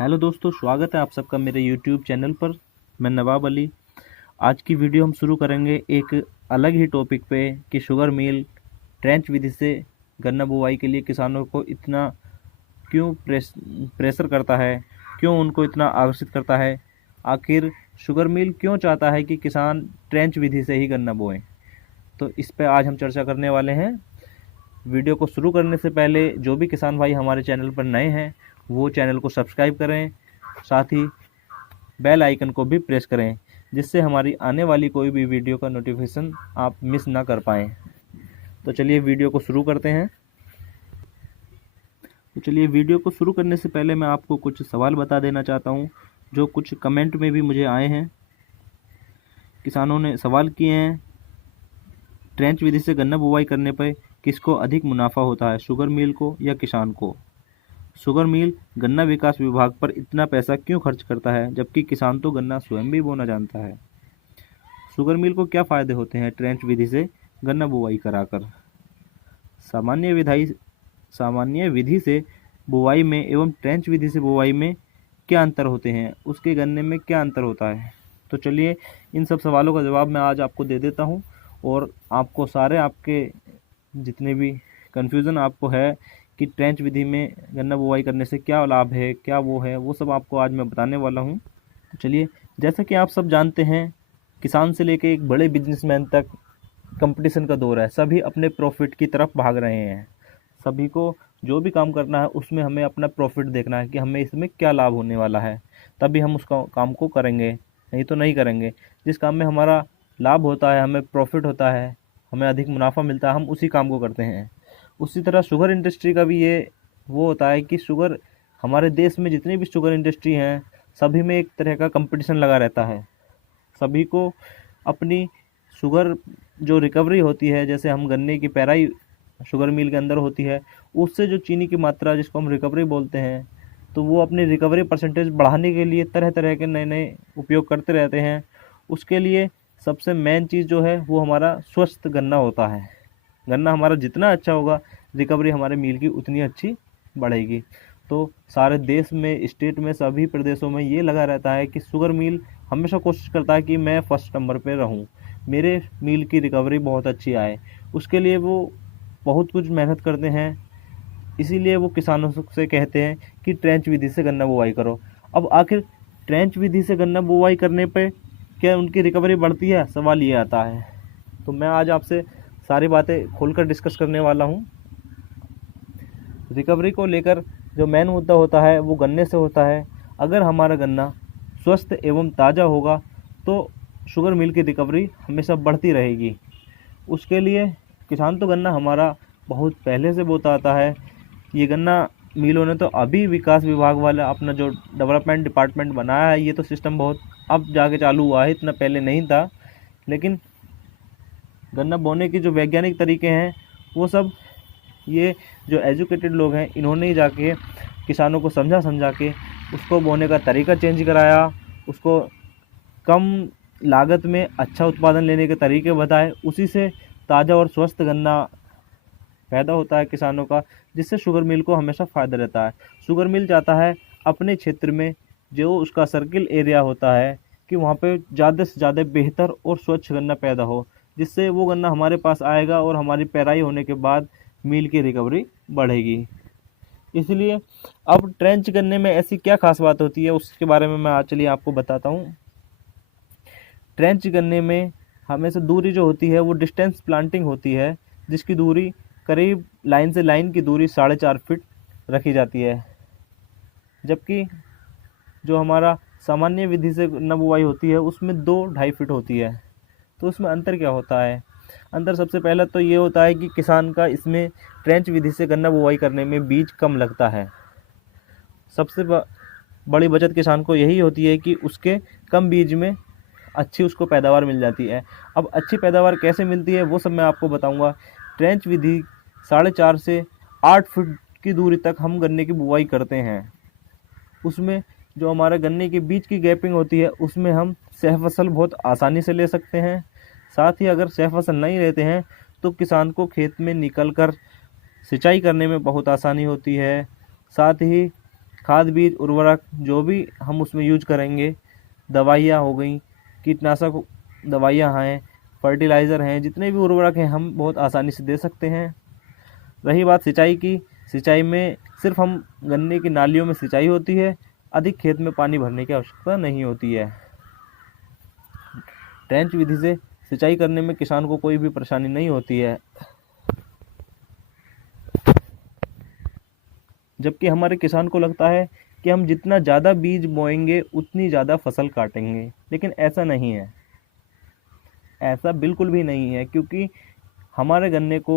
Hello दोस्तों, स्वागत है आप सबका मेरे यूट्यूब चैनल पर। मैं नवाब अली। आज की वीडियो हम शुरू करेंगे एक अलग ही टॉपिक पे कि शुगर मिल ट्रेंच विधि से गन्ना बुवाई के लिए किसानों को इतना क्यों प्रेशर करता है, क्यों उनको इतना आकर्षित करता है। आखिर शुगर मिल क्यों चाहता है कि किसान ट्रेंच विधि से ही गन्ना बोएं। तो इस पे आज हम चर्चा करने वाले हैं। वीडियो को शुरू करने से पहले जो भी किसान भाई हमारे चैनल पर नए हैं वो चैनल को सब्सक्राइब करें, साथ ही बेल आइकन को भी प्रेस करें, जिससे हमारी आने वाली कोई भी वीडियो का नोटिफिकेशन आप मिस ना कर पाएँ। तो चलिए वीडियो को शुरू करते हैं। वीडियो को शुरू करने से पहले मैं आपको कुछ सवाल बता देना चाहता हूँ, जो कुछ कमेंट में भी मुझे आए हैं। किसानों ने सवाल किए हैं, ट्रेंच विधि से गन्ना बुवाई करने पर किसको अधिक मुनाफा होता है, शुगर मिल को या किसान को। शुगर मिल गन्ना विकास विभाग पर इतना पैसा क्यों खर्च करता है, जबकि किसान तो गन्ना स्वयं भी बोना जानता है। शुगर मिल को क्या फ़ायदे होते हैं ट्रेंच विधि से गन्ना बुवाई कराकर। सामान्य विधि से बुवाई में एवं ट्रेंच विधि से बुवाई में क्या अंतर होते हैं, उसके गन्ने में क्या अंतर होता है। तो चलिए इन सब सवालों का जवाब मैं आज आपको दे देता हूँ, और आपको सारे आपके जितने भी कन्फ्यूज़न आपको है कि ट्रेंच विधि में गन्ना बुवाई करने से क्या लाभ है, क्या वो है, वो सब आपको आज मैं बताने वाला हूँ। तो चलिए, जैसा कि आप सब जानते हैं, किसान से लेके एक बड़े बिजनेसमैन तक कंपटीशन का दौर है। सभी अपने प्रॉफिट की तरफ भाग रहे हैं। सभी को जो भी काम करना है उसमें हमें अपना प्रॉफिट देखना है कि हमें इसमें क्या लाभ होने वाला है, तभी हम उस काम को करेंगे, नहीं तो नहीं करेंगे। जिस काम में हमारा लाभ होता है, हमें प्रॉफिट होता है, हमें अधिक मुनाफा मिलता है, हम उसी काम को करते हैं। उसी तरह शुगर इंडस्ट्री का भी ये वो होता है कि शुगर हमारे देश में जितनी भी शुगर इंडस्ट्री हैं, सभी में एक तरह का कंपटीशन लगा रहता है। सभी को अपनी शुगर जो रिकवरी होती है, जैसे हम गन्ने की पेराई शुगर मिल के अंदर होती है, उससे जो चीनी की मात्रा जिसको हम रिकवरी बोलते हैं, तो वो अपनी रिकवरी परसेंटेज बढ़ाने के लिए तरह तरह के नए नए उपयोग करते रहते हैं। उसके लिए सबसे मेन चीज़ जो है वो हमारा स्वस्थ गन्ना होता है। गन्ना हमारा जितना अच्छा होगा, रिकवरी हमारे मिल की उतनी अच्छी बढ़ेगी। तो सारे देश में, स्टेट में, सभी प्रदेशों में ये लगा रहता है कि शुगर मिल हमेशा कोशिश करता है कि मैं फर्स्ट नंबर पे रहूं, मेरे मिल की रिकवरी बहुत अच्छी आए। उसके लिए वो बहुत कुछ मेहनत करते हैं। इसीलिए वो किसानों से कहते हैं कि ट्रेंच विधि से गन्ना बुवाई करो। अब आखिर ट्रेंच विधि से गन्ना बुवाई करने पे क्या उनकी रिकवरी बढ़ती है, सवाल ये आता है। तो मैं आज आपसे सारी बातें खोलकर डिस्कस करने वाला हूँ। रिकवरी को लेकर जो मेन मुद्दा होता है वो गन्ने से होता है। अगर हमारा गन्ना स्वस्थ एवं ताज़ा होगा तो शुगर मिल की रिकवरी हमेशा बढ़ती रहेगी। उसके लिए किसान तो गन्ना हमारा बहुत पहले से बोता आता है। ये गन्ना मिलों ने तो अभी विकास विभाग वाला अपना जो डेवलपमेंट डिपार्टमेंट बनाया है, ये तो सिस्टम बहुत अब जाके चालू हुआ है, इतना पहले नहीं था। लेकिन गन्ना बोने के जो वैज्ञानिक तरीके हैं वो सब ये जो एजुकेटेड लोग हैं इन्होंने ही जाके किसानों को समझा के उसको बोने का तरीका चेंज कराया, उसको कम लागत में अच्छा उत्पादन लेने के तरीके बताए। उसी से ताज़ा और स्वस्थ गन्ना पैदा होता है किसानों का, जिससे शुगर मिल को हमेशा फ़ायदा रहता है। शुगर मिल चाहता है अपने क्षेत्र में जो उसका सर्किल एरिया होता है कि वहाँ पे ज़्यादा से ज़्यादा बेहतर और स्वच्छ गन्ना पैदा हो, जिससे वो गन्ना हमारे पास आएगा और हमारी पेराई होने के बाद मिल की रिकवरी बढ़ेगी। इसलिए अब ट्रेंच गन्ने में ऐसी क्या खास बात होती है, उसके बारे में मैं आज चलिए आपको बताता हूँ। ट्रेंच गन्ने में हमेशा दूरी जो होती है वो डिस्टेंस प्लांटिंग होती है, जिसकी दूरी करीब लाइन से लाइन की दूरी 4.5 फीट रखी जाती है। जबकि जो हमारा सामान्य विधि से गन्ना बुवाई होती है उसमें 2-2.5 फीट होती है। तो उसमें अंतर क्या होता है? अंतर सबसे पहला तो ये होता है कि किसान का इसमें ट्रेंच विधि से गन्ना बुवाई करने में बीज कम लगता है। सबसे बड़ी बचत किसान को यही होती है कि उसके कम बीज में अच्छी उसको पैदावार मिल जाती है। अब अच्छी पैदावार कैसे मिलती है वो सब मैं आपको बताऊंगा। ट्रेंच विधि 4.5 से 8 फीट की दूरी तक हम गन्ने की बुवाई करते हैं। उसमें जो हमारे गन्ने के बीच की गैपिंग होती है उसमें हम सह फसल बहुत आसानी से ले सकते हैं। साथ ही अगर सह फसल नहीं लेते हैं तो किसान को खेत में निकल कर सिंचाई करने में बहुत आसानी होती है। साथ ही खाद बीज उर्वरक जो भी हम उसमें यूज करेंगे, दवाइयाँ हो गई, कीटनाशक दवाइयाँ हैं, फर्टिलाइज़र हैं, जितने भी उर्वरक हैं हम बहुत आसानी से दे सकते हैं। रही बात सिंचाई की, सिंचाई में सिर्फ हम गन्ने की नालियों में सिंचाई होती है, अधिक खेत में पानी भरने की आवश्यकता नहीं होती है। ट्रेंच विधि से सिंचाई करने में किसान को कोई भी परेशानी नहीं होती है, जबकि हमारे किसान को लगता है कि हम जितना ज़्यादा बीज बोएंगे उतनी ज़्यादा फसल काटेंगे, लेकिन ऐसा नहीं है, ऐसा बिल्कुल भी नहीं है। क्योंकि हमारे गन्ने को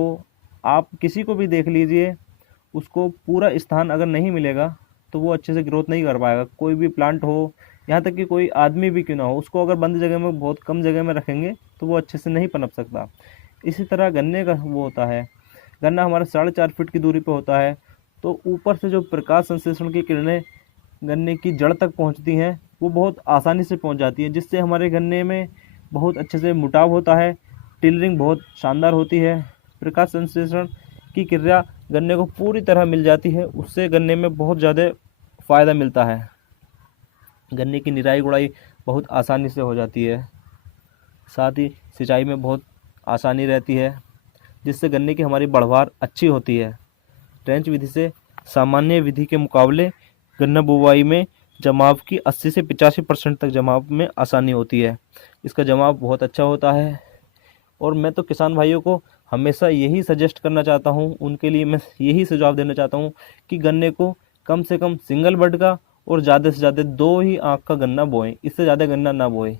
आप किसी को भी देख लीजिए, उसको पूरा स्थान अगर नहीं मिलेगा तो वो अच्छे से ग्रोथ नहीं कर पाएगा। कोई भी प्लांट हो, यहाँ तक कि कोई आदमी भी क्यों ना हो, उसको अगर बंद जगह में, बहुत कम जगह में रखेंगे तो वो अच्छे से नहीं पनप सकता। इसी तरह गन्ने का वो होता है, गन्ना हमारा 4.5 फीट की दूरी पर होता है, तो ऊपर से जो प्रकाश संश्लेषण की किरणें गन्ने की जड़ तक पहुँचती हैं वो बहुत आसानी से पहुँच जाती है, जिससे हमारे गन्ने में बहुत अच्छे से मुटाव होता है, टिलरिंग बहुत शानदार होती है। प्रकाश संश्लेषण की क्रिया गन्ने को पूरी तरह मिल जाती है, उससे गन्ने में बहुत ज़्यादा फ़ायदा मिलता है। गन्ने की निराई गुड़ाई बहुत आसानी से हो जाती है, साथ ही सिंचाई में बहुत आसानी रहती है, जिससे गन्ने की हमारी बढ़वार अच्छी होती है। ट्रेंच विधि से सामान्य विधि के मुकाबले गन्ना बुवाई में जमाव की 80 से 85% तक जमाव में आसानी होती है। इसका जमाव बहुत अच्छा होता है, और मैं तो किसान भाइयों को हमेशा यही सजेस्ट करना चाहता हूँ, उनके लिए मैं यही सुझाव देना चाहता हूँ कि गन्ने को कम से कम सिंगल बड का और ज़्यादा से ज़्यादा 2 ही आँख का गन्ना बोएं, इससे ज़्यादा गन्ना ना बोएं,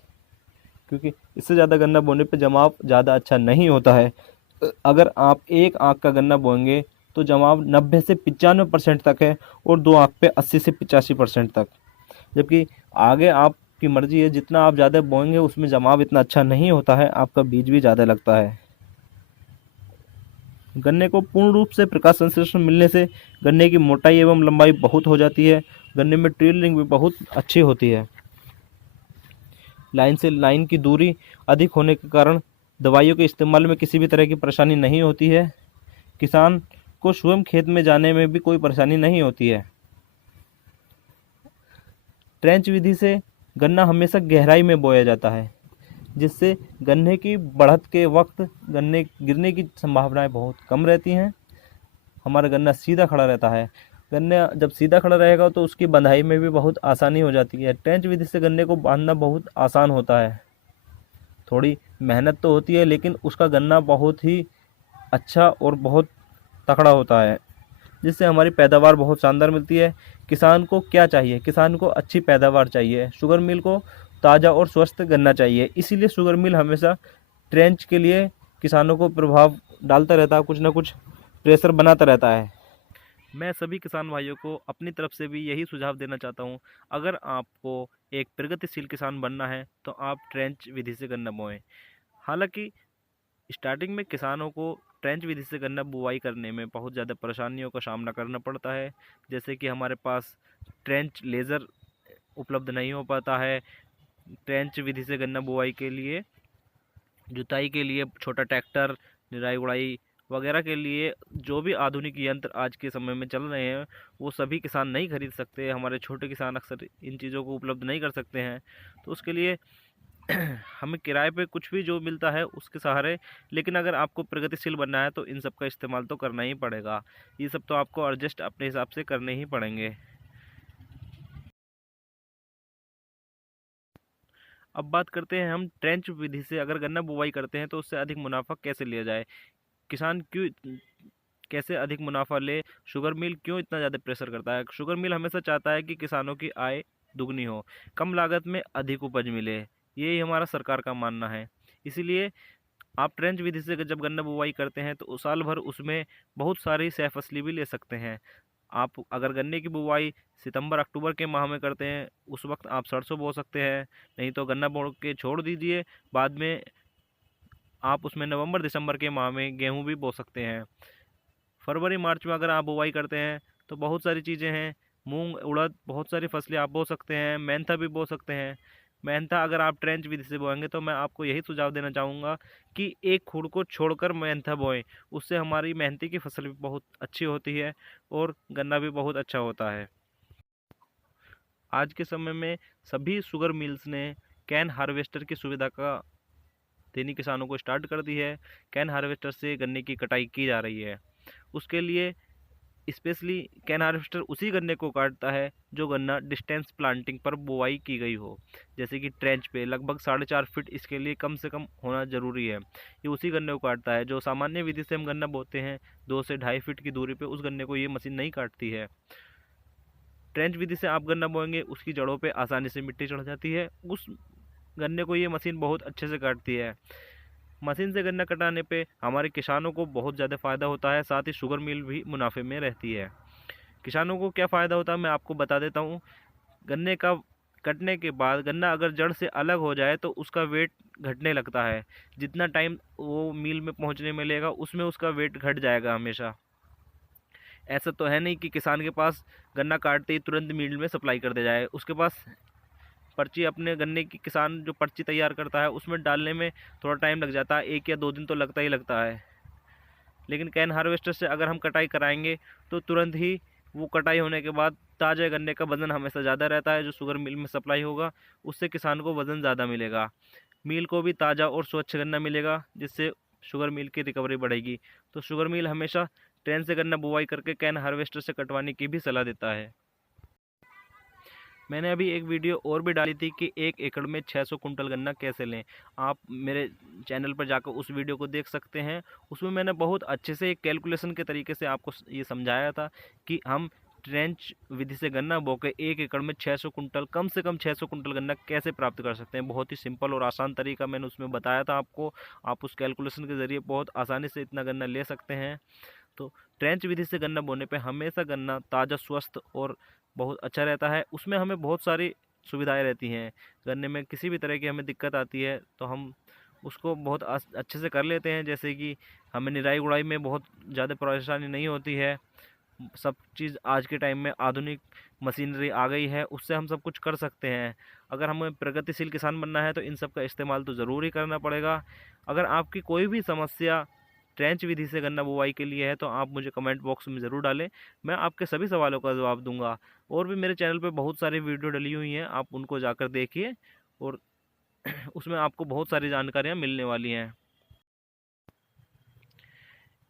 क्योंकि इससे ज़्यादा गन्ना बोने पे जमाव ज़्यादा अच्छा नहीं होता है। अगर आप 1 आँख का गन्ना बोएंगे तो जमाव 90 से 95% तक है, और 2 आँख पे 80 से 85% तक। जबकि आगे आपकी मर्जी है, जितना आप ज़्यादा बोएंगे उसमें जमाव इतना अच्छा नहीं होता है, आपका बीज भी ज़्यादा लगता है। गन्ने को पूर्ण रूप से प्रकाश संश्लेषण मिलने से गन्ने की मोटाई एवं लंबाई बहुत हो जाती है, गन्ने में टिलरिंग भी बहुत अच्छी होती है। लाइन से लाइन की दूरी अधिक होने के कारण दवाइयों के इस्तेमाल में किसी भी तरह की परेशानी नहीं होती है। किसान को स्वयं खेत में जाने में भी कोई परेशानी नहीं होती है। ट्रेंच विधि से गन्ना हमेशा गहराई में बोया जाता है, जिससे गन्ने की बढ़त के वक्त गन्ने गिरने की संभावनाएं बहुत कम रहती हैं। हमारा गन्ना सीधा खड़ा रहता है। गन्ना जब सीधा खड़ा रहेगा तो उसकी बंधाई में भी बहुत आसानी हो जाती है। ट्रेंच विधि से गन्ने को बांधना बहुत आसान होता है, थोड़ी मेहनत तो होती है, लेकिन उसका गन्ना बहुत ही अच्छा और बहुत तकड़ा होता है, जिससे हमारी पैदावार बहुत शानदार मिलती है। किसान को क्या चाहिए? किसान को अच्छी पैदावार चाहिए, शुगर मिल को ताज़ा और स्वस्थ गन्ना चाहिए। इसीलिए शुगर मिल हमेशा ट्रेंच के लिए किसानों को प्रभाव डालता रहता है, कुछ ना कुछ प्रेशर बनाता रहता है। मैं सभी किसान भाइयों को अपनी तरफ से भी यही सुझाव देना चाहता हूँ, अगर आपको एक प्रगतिशील किसान बनना है तो आप ट्रेंच विधि से गन्ना बोएं। हालांकि स्टार्टिंग में किसानों को ट्रेंच विधि से गन्ना बुवाई करने में बहुत ज़्यादा परेशानियों का सामना करना पड़ता है, जैसे कि हमारे पास ट्रेंच लेज़र उपलब्ध नहीं हो पाता है। ट्रेंच विधि से गन्ना बुवाई के लिए, जुताई के लिए छोटा ट्रैक्टर, निराई गुड़ाई वगैरह के लिए जो भी आधुनिक यंत्र आज के समय में चल रहे हैं वो सभी किसान नहीं खरीद सकते। हमारे छोटे किसान अक्सर इन चीज़ों को उपलब्ध नहीं कर सकते हैं, तो उसके लिए हमें किराए पे कुछ भी जो मिलता है उसके सहारे। लेकिन अगर आपको प्रगतिशील बनना है तो इन सब का इस्तेमाल तो करना ही पड़ेगा, ये सब तो आपको एडजस्ट अपने हिसाब से करने ही पड़ेंगे। अब बात करते हैं हम ट्रेंच विधि से अगर गन्ना बुवाई करते हैं तो उससे अधिक मुनाफा कैसे लिया जाए। किसान क्यों कैसे अधिक मुनाफा ले, शुगर मिल क्यों इतना ज़्यादा प्रेशर करता है? शुगर मिल हमेशा चाहता है कि किसानों की आय दुगनी हो, कम लागत में अधिक उपज मिले, यही हमारा सरकार का मानना है। इसीलिए आप ट्रेंच विधि से जब गन्ना बुवाई करते हैं तो साल भर उसमें बहुत सारी सह फसली भी ले सकते हैं। आप अगर गन्ने की बुवाई सितंबर अक्टूबर के माह में करते हैं उस वक्त आप सरसों बो सकते हैं, नहीं तो गन्ना बो के छोड़ दीजिए, बाद में आप उसमें नवंबर दिसंबर के माह में गेहूँ भी बो सकते हैं। फरवरी मार्च में अगर आप बुवाई करते हैं तो बहुत सारी चीज़ें हैं, मूंग उड़द बहुत सारी फसलें आप बो सकते हैं, मेंथा भी बो सकते हैं। मेंथा अगर आप ट्रेंच विधि से बोएंगे तो मैं आपको यही सुझाव देना चाहूँगा कि एक खुर को छोड़कर मेंथा बोएं, उससे हमारी मेहनती की फसल भी बहुत अच्छी होती है और गन्ना भी बहुत अच्छा होता है। आज के समय में सभी शुगर मिल्स ने कैन हार्वेस्टर की सुविधा का देनी किसानों को स्टार्ट कर दी है। कैन हार्वेस्टर से गन्ने की कटाई की जा रही है। उसके लिए स्पेशली कैन हार्वेस्टर उसी गन्ने को काटता है जो गन्ना डिस्टेंस प्लांटिंग पर बुवाई की गई हो, जैसे कि ट्रेंच पे लगभग 4.5 फीट इसके लिए कम से कम होना ज़रूरी है। ये उसी गन्ने को काटता है। जो सामान्य विधि से हम गन्ना बोते हैं 2 से 2.5 फीट की दूरी पे, उस गन्ने को ये मशीन नहीं काटती है। ट्रेंच विधि से आप गन्ना बोएंगे उसकी जड़ों पे आसानी से मिट्टी चढ़ जाती है, उस गन्ने को ये मशीन बहुत अच्छे से काटती है। मशीन से गन्ना कटाने पे हमारे किसानों को बहुत ज़्यादा फ़ायदा होता है, साथ ही शुगर मिल भी मुनाफे में रहती है। किसानों को क्या फ़ायदा होता है मैं आपको बता देता हूँ। गन्ने का कटने के बाद गन्ना अगर जड़ से अलग हो जाए तो उसका वेट घटने लगता है। जितना टाइम वो मिल में पहुँचने में लेगा उसमें उसका वेट घट जाएगा हमेशा। ऐसा तो है नहीं कि किसान के पास गन्ना काटते ही तुरंत मिल में सप्लाई कर दिया जाए। उसके पास पर्ची, अपने गन्ने की किसान जो पर्ची तैयार करता है उसमें डालने में थोड़ा टाइम लग जाता है, 1 या 2 दिन तो लगता ही लगता है। लेकिन कैन हार्वेस्टर से अगर हम कटाई कराएंगे तो तुरंत ही वो कटाई होने के बाद ताज़ा गन्ने का वज़न हमेशा ज़्यादा रहता है। जो शुगर मिल में सप्लाई होगा उससे किसान को वज़न ज़्यादा मिलेगा, मिल को भी ताज़ा और स्वच्छ गन्ना मिलेगा, जिससे शुगर मिल की रिकवरी बढ़ेगी। तो शुगर मिल हमेशा ट्रेन से गन्ना बुवाई करके कैन हार्वेस्टर से कटवाने की भी सलाह देता है। मैंने अभी एक वीडियो और भी डाली थी कि 1 एकड़ में 600 कुंटल गन्ना कैसे लें। आप मेरे चैनल पर जाकर उस वीडियो को देख सकते हैं। उसमें मैंने बहुत अच्छे से एक कैलकुलेशन के तरीके से आपको ये समझाया था कि हम ट्रेंच विधि से गन्ना बो के 1 एकड़ में 600 कुंटल, कम से कम 600 कुंटल गन्ना कैसे प्राप्त कर सकते हैं। बहुत ही सिंपल और आसान तरीका मैंने उसमें बताया था आपको। आप उस कैलकुलेशन के ज़रिए बहुत आसानी से इतना गन्ना ले सकते हैं। तो ट्रेंच विधि से गन्ना बोने पे हमेशा गन्ना ताज़ा, स्वस्थ और बहुत अच्छा रहता है। उसमें हमें बहुत सारी सुविधाएं रहती हैं। गन्ने में किसी भी तरह की हमें दिक्कत आती है तो हम उसको बहुत अच्छे से कर लेते हैं। जैसे कि हमें निराई गुड़ाई में बहुत ज़्यादा परेशानी नहीं होती है। सब चीज़ आज के टाइम में आधुनिक मशीनरी आ गई है, उससे हम सब कुछ कर सकते हैं। अगर हमें प्रगतिशील किसान बनना है तो इन सब का इस्तेमाल तो ज़रूर ही करना पड़ेगा। अगर आपकी कोई भी समस्या ट्रेंच विधि से गन्ना बुवाई के लिए है तो आप मुझे कमेंट बॉक्स में ज़रूर डालें, मैं आपके सभी सवालों का जवाब दूंगा। और भी मेरे चैनल पे बहुत सारी वीडियो डली हुई हैं, आप उनको जाकर देखिए और उसमें आपको बहुत सारी जानकारियाँ मिलने वाली हैं।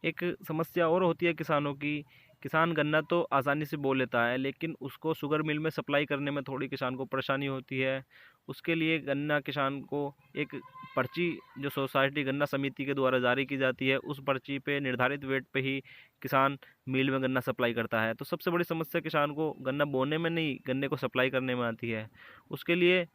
एक समस्या और होती है किसानों की, किसान गन्ना तो आसानी से बो लेता है लेकिन उसको शुगर मिल में सप्लाई करने में थोड़ी किसान को परेशानी होती है। उसके लिए गन्ना किसान को एक पर्ची जो सोसाइटी गन्ना समिति के द्वारा जारी की जाती है, उस पर्ची पे निर्धारित वेट पे ही किसान मिल में गन्ना सप्लाई करता है। तो सबसे बड़ी समस्या किसान को गन्ना बोने में नहीं, गन्ने को सप्लाई करने में आती है। उसके लिए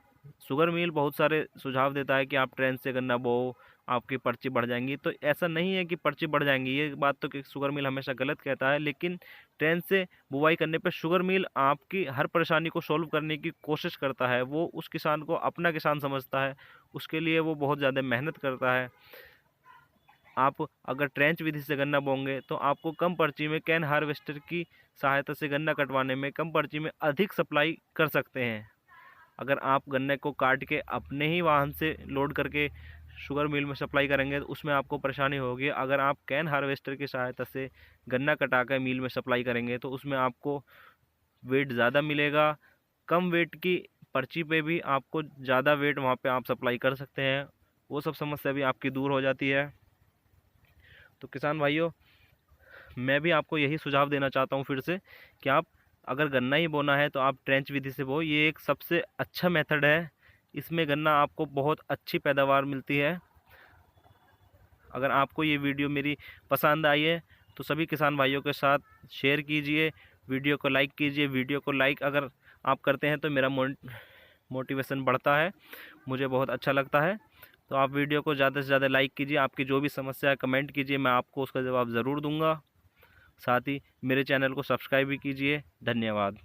शुगर मिल बहुत सारे सुझाव देता है कि आप ट्रेन से गन्ना बो, आपकी पर्ची बढ़ जाएंगी। तो ऐसा नहीं है कि पर्ची बढ़ जाएंगी, ये बात तो कि शुगर मिल हमेशा गलत कहता है। लेकिन ट्रेन से बुवाई करने पर शुगर मिल आपकी हर परेशानी को सॉल्व करने की कोशिश करता है। वो उस किसान को अपना किसान समझता है, उसके लिए वो बहुत ज़्यादा मेहनत करता है। आप अगर ट्रेंच विधि से गन्ना बोंगे तो आपको कम पर्ची में कैन हार्वेस्टर की सहायता से गन्ना कटवाने में कम पर्ची में अधिक सप्लाई कर सकते हैं। अगर आप गन्ने को काट के अपने ही वाहन से लोड करके शुगर मिल में सप्लाई करेंगे तो उसमें आपको परेशानी होगी। अगर आप कैन हार्वेस्टर की सहायता से गन्ना कटा कर मिल में सप्लाई करेंगे तो उसमें आपको वेट ज़्यादा मिलेगा। कम वेट की पर्ची पे भी आपको ज़्यादा वेट वहाँ पे आप सप्लाई कर सकते हैं, वो सब समस्या भी आपकी दूर हो जाती है। तो किसान भाइयों, मैं भी आपको यही सुझाव देना चाहता हूँ फिर से कि आप अगर गन्ना ही बोना है तो आप ट्रेंच विधि से बो। ये एक सबसे अच्छा मेथड है, इसमें गन्ना आपको बहुत अच्छी पैदावार मिलती है। अगर आपको ये वीडियो मेरी पसंद आई है तो सभी किसान भाइयों के साथ शेयर कीजिए, वीडियो को लाइक कीजिए। वीडियो को लाइक अगर आप करते हैं तो मेरा मोटिवेशन बढ़ता है, मुझे बहुत अच्छा लगता है। तो आप वीडियो को ज़्यादा से ज़्यादा लाइक कीजिए, आपकी जो भी समस्या है कमेंट कीजिए, मैं आपको उसका जवाब ज़रूर दूंगा। साथ ही मेरे चैनल को सब्सक्राइब भी कीजिए। धन्यवाद।